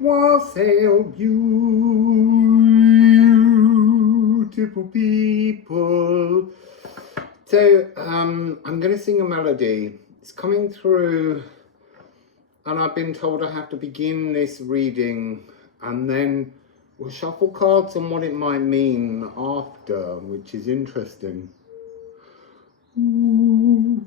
Wassail, beautiful people. So, I'm going to sing a melody. It's coming through, and I've been told I have to begin this reading, and then we'll shuffle cards on what it might mean after, which is interesting. Ooh.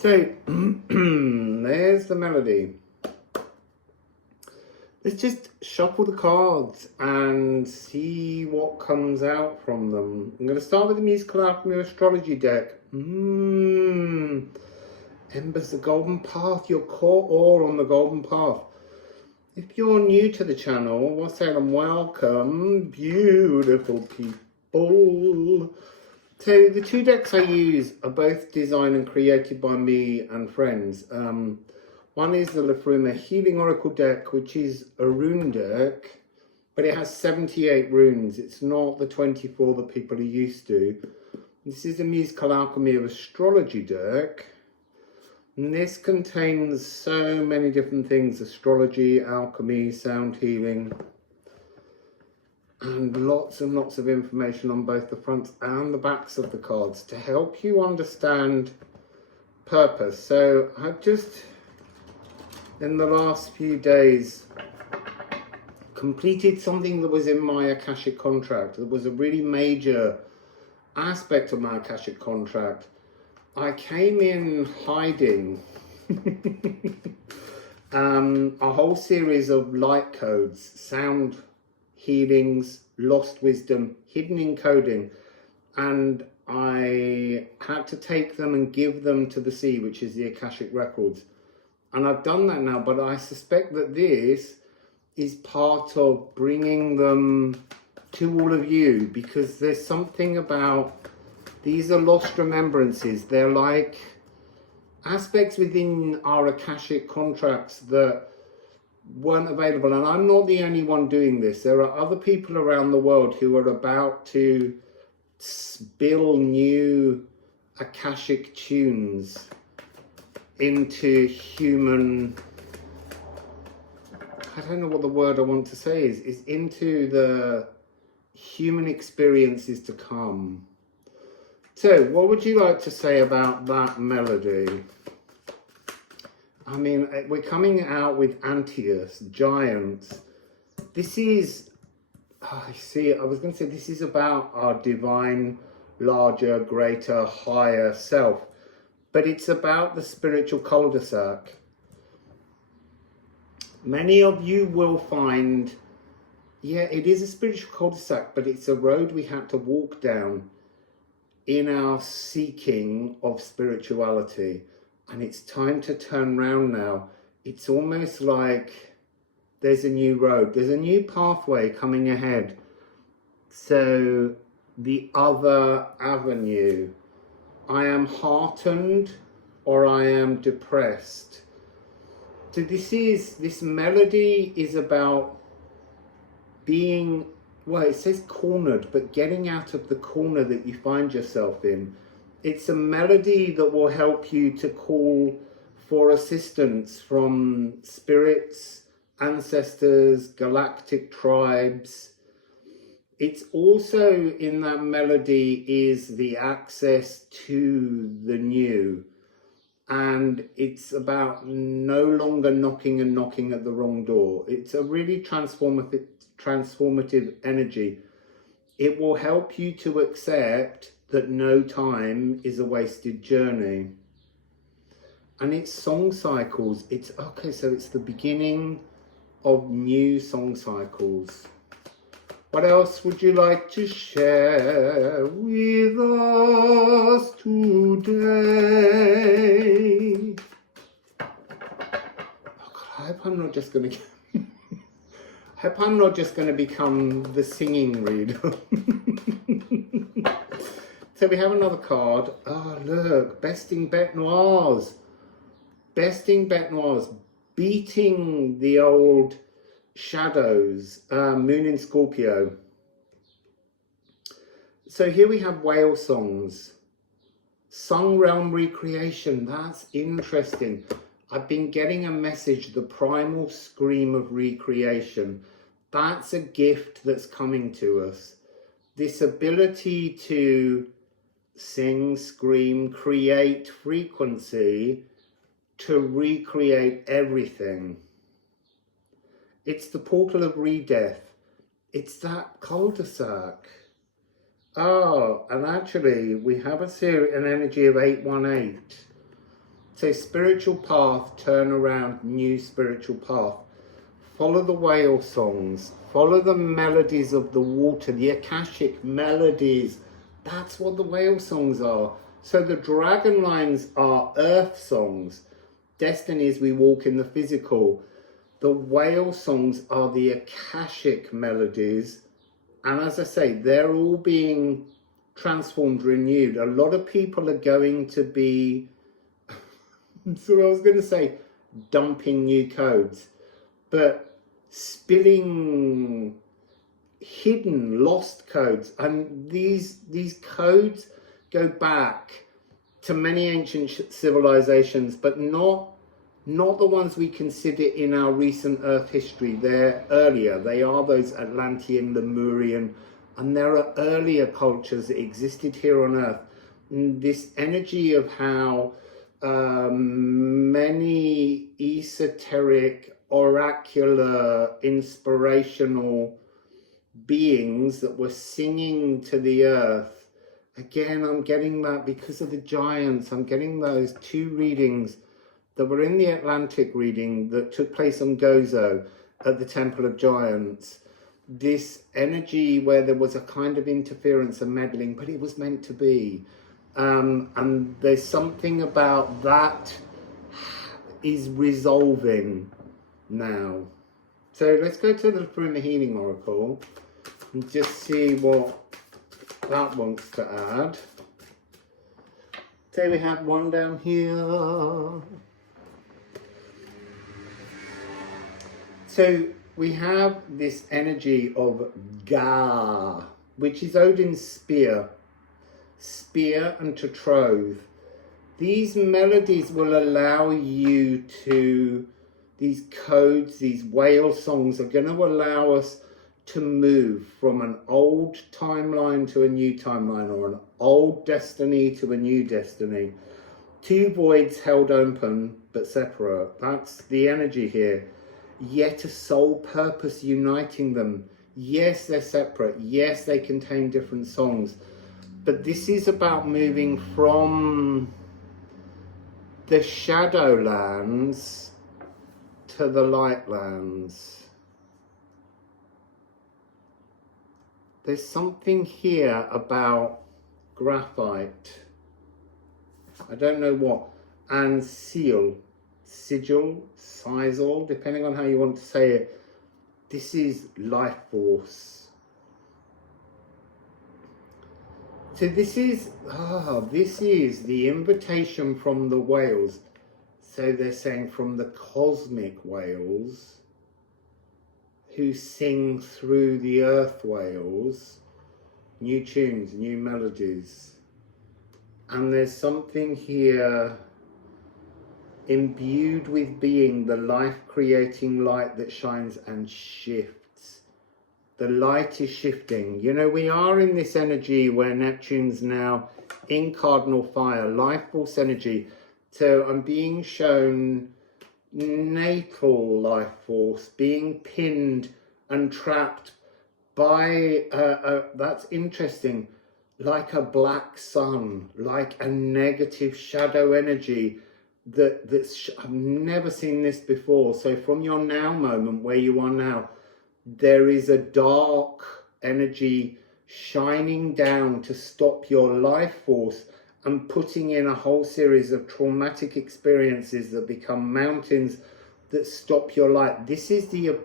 So, there's the melody. Let's just shuffle the cards and see what comes out from them. I'm going to start with the musical Alchemy of Astrology deck. Embers the Golden Path, your core ore on the Golden Path. If you're new to the channel, Wassail and welcome, beautiful people. So the two decks I use are both designed and created by me and friends. One is the Liffruma Healing Oracle Deck, which is a rune deck, but it has 78 runes. It's not the 24 that people are used to. This is a musical Alchemy of Astrology deck. And this contains so many different things: astrology, alchemy, sound healing, and lots and lots of information on both the fronts and the backs of the cards to help you understand purpose. So I've just, in the last few days, completed something that was in my Akashic contract. That was a really major aspect of my Akashic contract. I came in hiding a whole series of light codes, sound healings, lost wisdom, hidden encoding, and I had to take them and give them to the sea, which is the Akashic Records. And I've done that now, but I suspect that this is part of bringing them to all of you, because there's something about, these are lost remembrances. They're like aspects within our Akashic contracts that weren't available. And I'm not the only one doing this. There are other people around the world who are about to spill new Akashic tunes into human, I don't know what the word I want to say is into the human experiences to come. So what would you like to say about that melody? I mean, we're coming out with Antaeus, giants. This is, I see, I was going to say this is about our divine, larger, greater, higher self. But it's about the spiritual cul-de-sac. Many of you will find, yeah, it is a spiritual cul-de-sac, but it's a road we had to walk down in our seeking of spirituality. And it's time to turn round now. It's almost like there's a new road. There's a new pathway coming ahead. So the other avenue. I am heartened or I am depressed. So this melody is about being, well, it says cornered, but getting out of the corner that you find yourself in. It's a melody that will help you to call for assistance from spirits, ancestors, galactic tribes. It's also in that melody is the access to the new. And it's about no longer knocking and knocking at the wrong door. It's a really transformative energy. It will help you to accept that no time is a wasted journey. And it's song cycles. It's okay, so it's the beginning of new song cycles. What else would you like to share with us today? Oh God, I hope I'm not just going to I hope I'm not just going to become the singing reader. So we have another card. Oh, look. Besting Bet Noirs. Besting Bet Noirs. Beating the old shadows. Moon in Scorpio. So here we have whale songs. Song realm recreation. That's interesting. I've been getting a message. The primal scream of recreation. That's a gift that's coming to us. This ability to sing, scream, create frequency to recreate everything. It's the portal of re-death. It's that cul-de-sac. Oh, and actually we have an energy of 818. So spiritual path, turn around, new spiritual path. Follow the whale songs. Follow the melodies of the water, the Akashic melodies. That's what the whale songs are. So the dragon lines are earth songs. Destinies we walk in the physical. The whale songs are the Akashic melodies. And as I say, they're all being transformed, renewed. A lot of people are going to be, so I was going to say, dumping new codes. But spilling hidden, lost codes. And these codes go back to many ancient civilizations, but not the ones we consider in our recent Earth history. They're earlier. They are those Atlantean, Lemurian, and there are earlier cultures that existed here on Earth. And this energy of how many esoteric, oracular, inspirational beings that were singing to the earth. Again, I'm getting that because of the giants. I'm getting those two readings that were in the Atlantic reading that took place on Gozo at the Temple of Giants. This energy where there was a kind of interference and meddling, but it was meant to be. And there's something about that is resolving now. So let's go to the Liffruma Healing Oracle and just see what that wants to add. So we have one down here. So we have this energy of Ga, which is Odin's spear and to troth. These melodies will allow you to, these codes, these whale songs are going to allow us to move from an old timeline to a new timeline, or an old destiny to a new destiny. Two voids held open but separate. That's the energy here. Yet a sole purpose uniting them. Yes, they're separate. Yes, they contain different songs. But this is about moving from the Shadowlands to the Lightlands. There's something here about graphite. I don't know what. And sigil, sisal, depending on how you want to say it. This is life force. So this is the invitation from the whales. So they're saying from the cosmic whales who sing through the earth whales, new tunes, new melodies. And there's something here imbued with being the life-creating light that shines and shifts. The light is shifting. You know, we are in this energy where Neptune's now in cardinal fire, life force energy. So I'm being shown natal life force being pinned and trapped by, that's interesting, like a black sun, like a negative shadow energy. I've never seen this before. So from your now moment where you are now, there is a dark energy shining down to stop your life force and putting in a whole series of traumatic experiences that become mountains that stop your life. This is the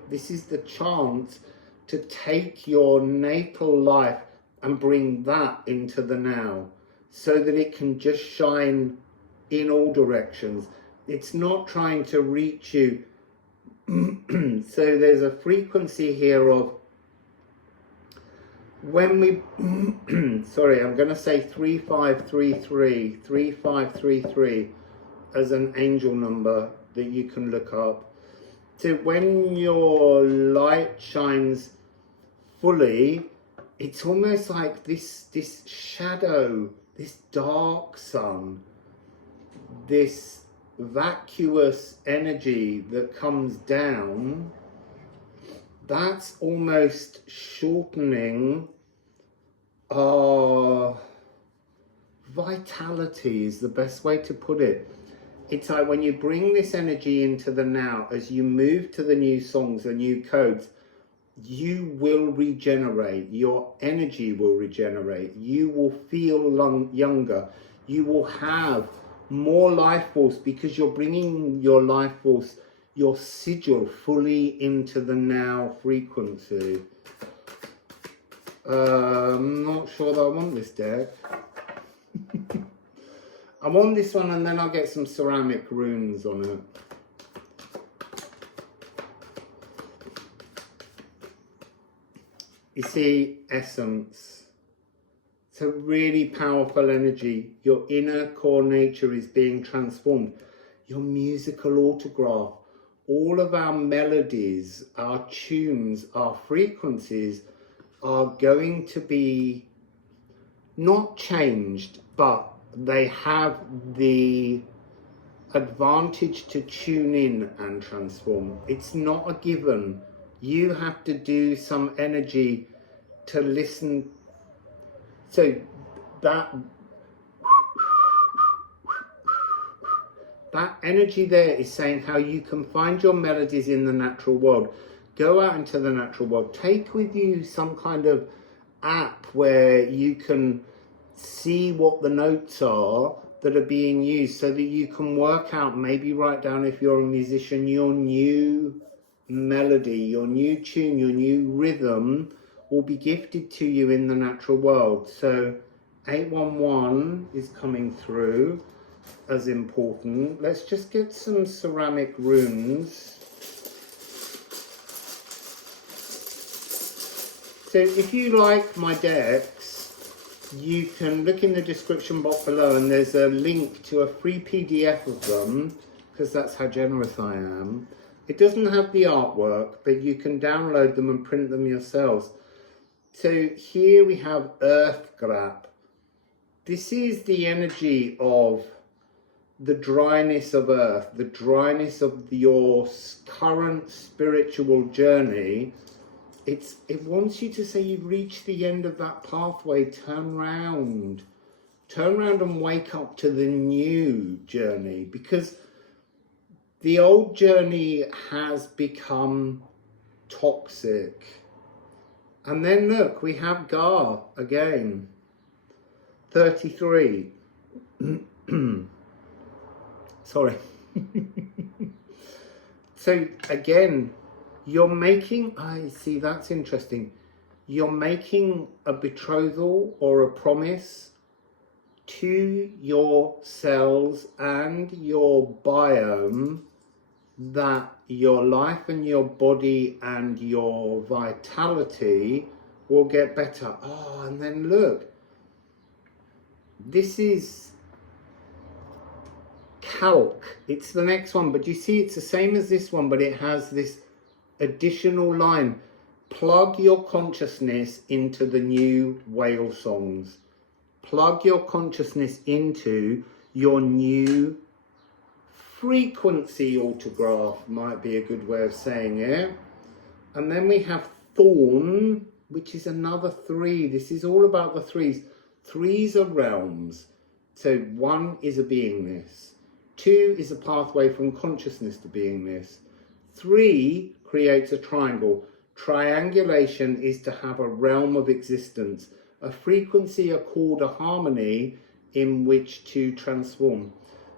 chance to take your natal life and bring that into the now, so that it can just shine in all directions. It's not trying to reach you. So there's a frequency here of when we sorry, I'm going to say 3533 as an angel number that you can look up. So when your light shines fully, it's almost like this shadow, this dark sun, this vacuous energy that comes down, that's almost shortening our vitality, is the best way to put it. It's like when you bring this energy into the now, as you move to the new songs, the new codes, you will regenerate, your energy will regenerate, you will feel younger, you will have more life force because you're bringing your life force, your sigil, fully into the now frequency. I'm not sure that I want this deck. I want this one, and then I'll get some ceramic runes on it. You see, essence. It's a really powerful energy. Your inner core nature is being transformed. Your musical autograph, all of our melodies, our tunes, our frequencies are going to be not changed, but they have the advantage to tune in and transform. It's not a given. You have to do some energy to listen. So that energy there is saying how you can find your melodies in the natural world. Go out into the natural world. Take with you some kind of app where you can see what the notes are that are being used, so that you can work out, maybe write down, if you're a musician, your new melody, your new tune, your new rhythm will be gifted to you in the natural world. So 811 is coming through as important. Let's just get some ceramic runes. So if you like my decks, you can look in the description box below and there's a link to a free PDF of them, because that's how generous I am. It doesn't have the artwork, but you can download them and print them yourselves. So here we have Earth Grap. This is the energy of the dryness of Earth, the dryness of your current spiritual journey. It wants you to say you've reached the end of that pathway, turn round and wake up to the new journey, because the old journey has become toxic. And then look, we have Gar again, 33. Sorry. So again, you're making, I see, that's interesting. You're making a betrothal or a promise to your cells and your biome that your life and your body and your vitality will get better. Oh, and then look, this is Calc. It's the next one, but you see it's the same as this one, but it has this additional line. Plug your consciousness into the new whale songs. Plug your consciousness into your new frequency autograph, might be a good way of saying it. And then we have Thorn, which is another 3. This is all about the 3s. 3s are realms. So 1 is a beingness. 2 is a pathway from consciousness to beingness. 3 creates a triangle. Triangulation is to have a realm of existence, a frequency, a chord, a harmony in which to transform.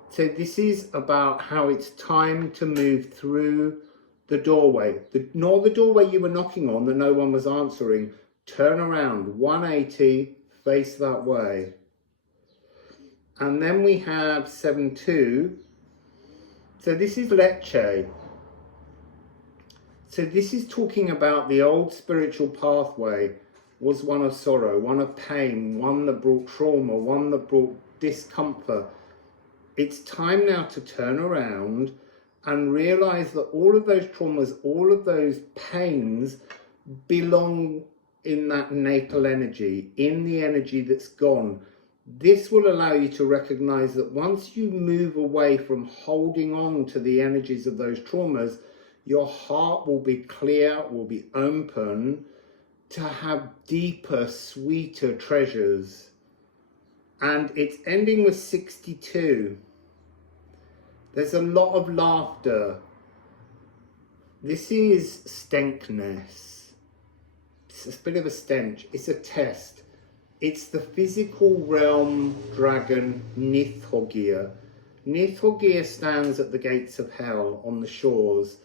So this is about how it's time to move through the doorway. Not the doorway you were knocking on that no one was answering. Turn around, 180, face that way. And then we have 7-2. So this is Lecce. So this is talking about the old spiritual pathway was one of sorrow, one of pain, one that brought trauma, one that brought discomfort. It's time now to turn around and realize that all of those traumas, all of those pains belong in that natal energy, in the energy that's gone. This will allow you to recognize that once you move away from holding on to the energies of those traumas, your heart will be clear, will be open to have deeper, sweeter treasures. And it's ending with 62. There's a lot of laughter. This is stankness. It's a bit of a stench. It's a test. It's the physical realm dragon Nithogir. Nithogir stands at the gates of hell on the shores,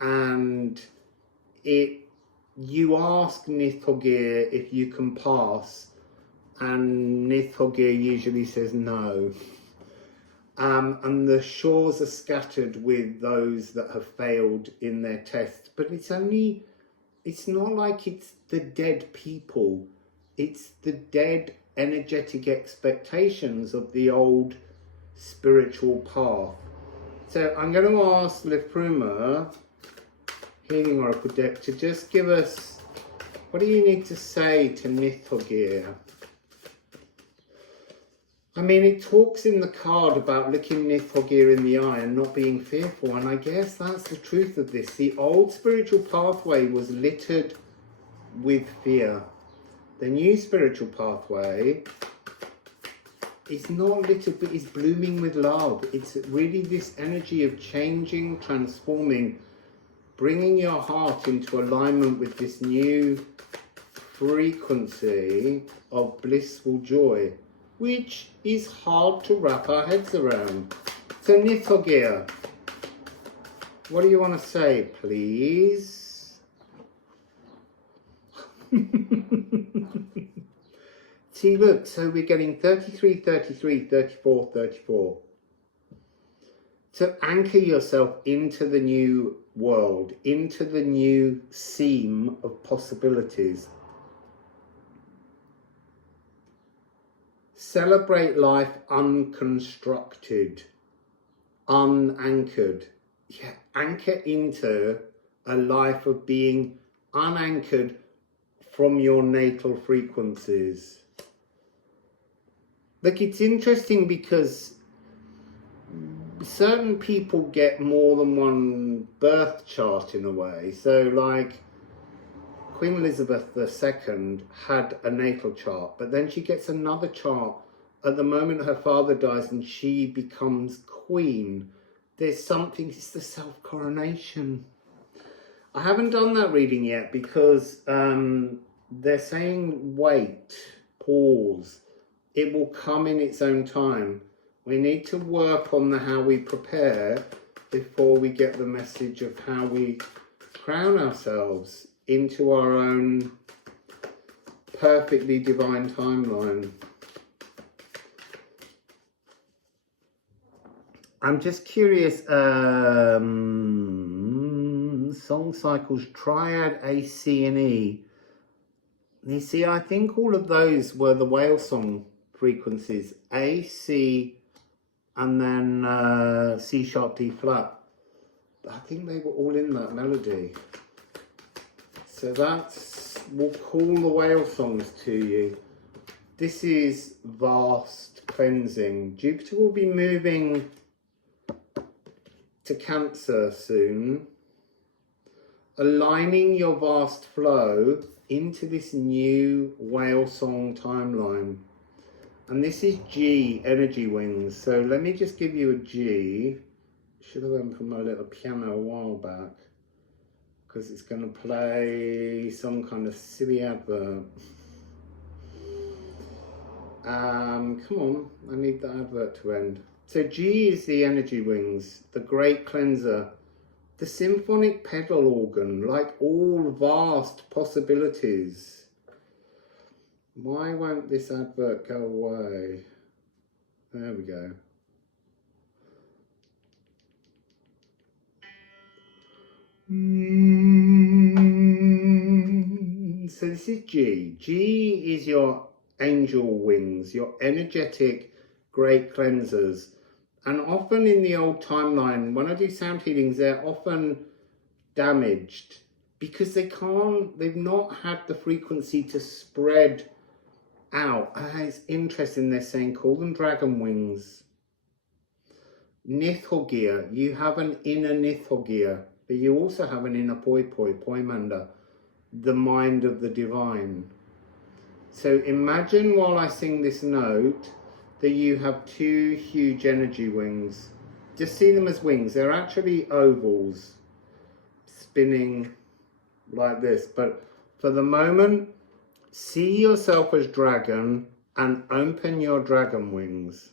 and you ask Nithogir if you can pass, and Nithogir usually says no. And the shores are scattered with those that have failed in their test. But it's not like it's the dead people. It's the dead energetic expectations of the old spiritual path. So I'm going to ask Liffruma Healing Oracle Deck to just give us, what do you need to say to Nithogir? I mean, it talks in the card about looking Nithogir in the eye and not being fearful, and I guess that's the truth of this. The old spiritual pathway was littered with fear. The new spiritual pathway is not littered, but is blooming with love. It's really this energy of changing, transforming, bringing your heart into alignment with this new frequency of blissful joy, which is hard to wrap our heads around. So Nithogir, what do you want to say, please? See, look, so we're getting 33, 33, 34, 34. So anchor yourself into the new world, into the new seam of possibilities. Celebrate life unconstructed, unanchored. Yeah, anchor into a life of being unanchored from your natal frequencies. Look, it's interesting because certain people get more than one birth chart in a way. So like Queen Elizabeth II had a natal chart, but then she gets another chart at the moment her father dies and she becomes queen. There's something, it's the self-coronation. I haven't done that reading yet because they're saying wait, pause. It will come in its own time. We need to work on how we prepare before we get the message of how we crown ourselves into our own perfectly divine timeline. I'm just curious, song cycles, triad, A, C and E. You see, I think all of those were the whale song frequencies, A, C, and then C sharp, D flat. I think they were all in that melody. So that's, we'll call the whale songs to you. This is vast cleansing. Jupiter will be moving to Cancer soon, aligning your vast flow into this new whale song timeline. And this is G, energy wings. So let me just give you a G. Should have went for my little piano a while back, because it's going to play some kind of silly advert. Come on, I need the advert to end. So G is the energy wings, the great cleanser, the symphonic pedal organ, like all vast possibilities. Why won't this advert go away? There we go. So this is G. G is your angel wings, your energetic great cleansers. And often in the old timeline, when I do sound healings, they're often damaged because they've not had the frequency to spread out. It's interesting, they're saying call them dragon wings. Nithorgia, you have an inner Nithorgia, but you also have an inner Poimanda, the mind of the divine. So imagine while I sing this note that you have two huge energy wings. Just see them as wings. They're actually ovals spinning like this. But for the moment, see yourself as dragon and open your dragon wings.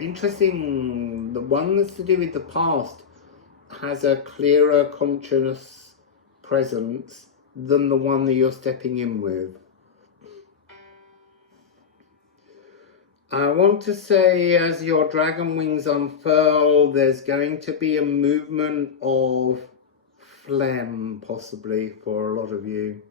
Interesting, the one that's to do with the past has a clearer conscious presence than the one that you're stepping in with. I want to say, as your dragon wings unfurl, there's going to be a movement of phlegm, possibly, for a lot of you.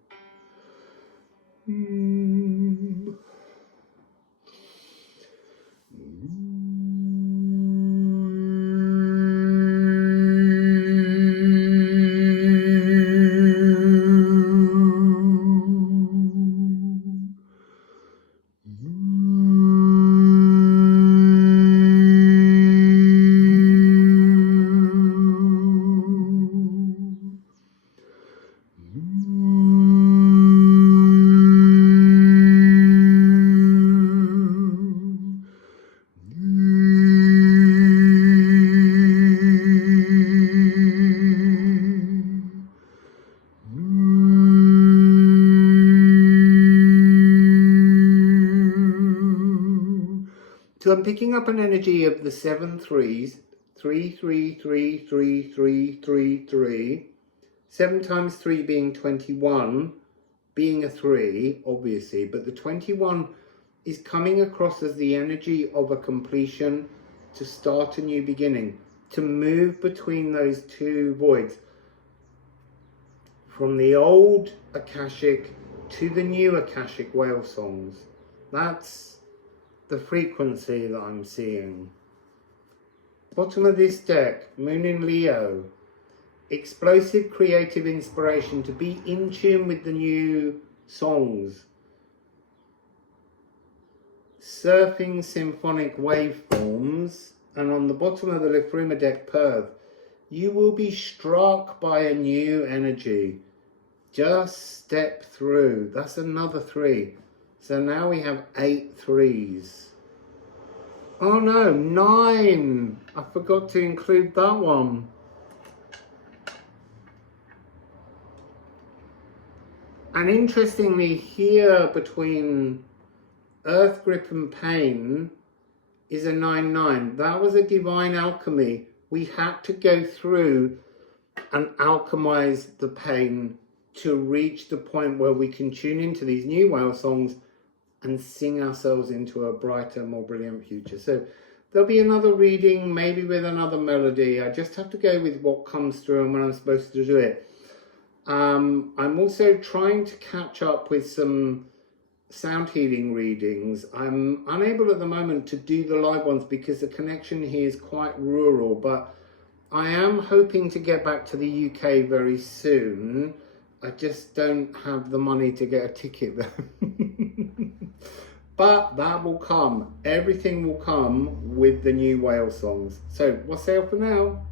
So I'm picking up an energy of the 7 threes, 3, 3, 3, 3, 3, 3, 3. 7 times 3 being 21, being a 3, obviously, but the 21 is coming across as the energy of a completion, to start a new beginning, to move between those two voids, from the old Akashic to the new Akashic whale songs. That's the frequency that I'm seeing. Bottom of this deck, Moon in Leo. Explosive creative inspiration, to be in tune with the new songs. Surfing symphonic waveforms. And on the bottom of the Liffruma deck, Perth, you will be struck by a new energy. Just step through. That's another 3. So now we have 8 threes. Oh no, 9. I forgot to include that one. And interestingly, here between Earth Grip and Pain is a 9-9. That was a divine alchemy. We had to go through and alchemize the pain to reach the point where we can tune into these new whale songs and sing ourselves into a brighter, more brilliant future. So there'll be another reading, maybe with another melody. I just have to go with what comes through and when I'm supposed to do it. I'm also trying to catch up with some sound healing readings. I'm unable at the moment to do the live ones because the connection here is quite rural, but I am hoping to get back to the UK very soon. I just don't have the money to get a ticket there. But that will come. Everything will come with the new whale songs. So, Wassail for now.